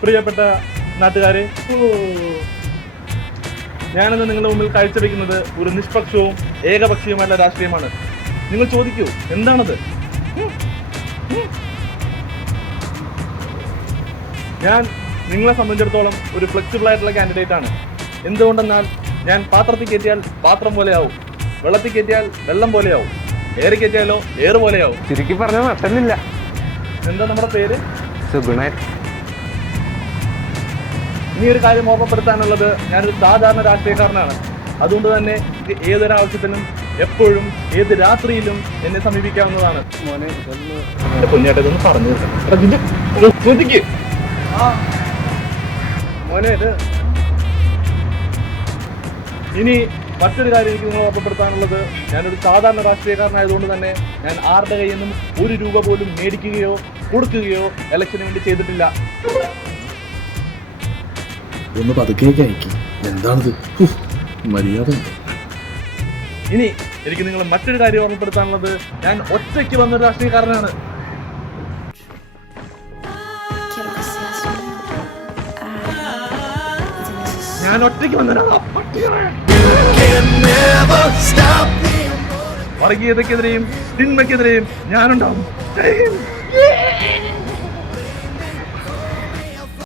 പ്രിയപ്പെട്ട നാട്ടുകാരെ, ഞാനിന്ന് നിങ്ങളുടെ മുമ്പിൽ കാഴ്ചവെക്കുന്നത് ഒരു നിഷ്പക്ഷവും ഏകപക്ഷീയമായ രാഷ്ട്രീയമാണ്. നിങ്ങൾ ചോദിക്കൂ, എന്താണത്? ഞാൻ നിങ്ങളെ സംബന്ധിച്ചിടത്തോളം ഒരു ഫ്ലെക്സിബിൾ ആയിട്ടുള്ള കാൻഡിഡേറ്റ് ആണ്. എന്തുകൊണ്ടെന്നാൽ ഞാൻ പാത്രത്തിൽ കയറ്റിയാൽ പാത്രം പോലെയാവും, വെള്ളത്തിൽ കയറ്റിയാൽ വെള്ളം പോലെയാവും, ഏറി കയറ്റിയാലോ ഏറ് പോലെയാവും. ചുരുക്കി പറഞ്ഞാൽ നട്ടലില്ല. എന്താ നമ്മുടെ പേര്? സുഗുണൻ. ഇനി ഒരു കാര്യം ഓർമ്മപ്പെടുത്താനുള്ളത്, ഞാനൊരു സാധാരണ രാഷ്ട്രീയക്കാരനാണ്. അതുകൊണ്ട് തന്നെ ഏതൊരാവശ്യത്തിനും എപ്പോഴും ഏത് രാത്രിയിലും എന്നെ സമീപിക്കാവുന്നതാണ്. എന്റെ പൊന്നിയായിട്ട് ഇതൊന്ന് പറഞ്ഞു ചോദിക്ക് മോനെ. ഇത് ഇനി മറ്റൊരു കാര്യം എനിക്ക് നിങ്ങൾ ഓർമ്മപ്പെടുത്താനുള്ളത്, ഞാനൊരു സാധാരണ രാഷ്ട്രീയക്കാരനായതുകൊണ്ട് തന്നെ ഞാൻ ആരുടെ കയ്യിൽ നിന്നും ഒരു രൂപ പോലും മേടിക്കുകയോ കൊടുക്കുകയോ ഇലക്ഷന് വേണ്ടി ചെയ്തിട്ടില്ല. ഒന്ന് പതുക്കേക്ക് അയക്കി. എന്താണിത്? മര്യാദ. ഇനി എനിക്ക് നിങ്ങൾ മറ്റൊരു കാര്യം ഓർമ്മപ്പെടുത്താനുള്ളത്, ഞാൻ ഒറ്റയ്ക്ക് വന്നൊരു രാഷ്ട്രീയക്കാരനാണ്. ഞാൻ ഒറ്റയ്ക്ക് വന്നൊരാളാ. വർഗീയതക്കെതിരെയും തിന്മയ്ക്കെതിരെയും ഞാനുണ്ടാവും.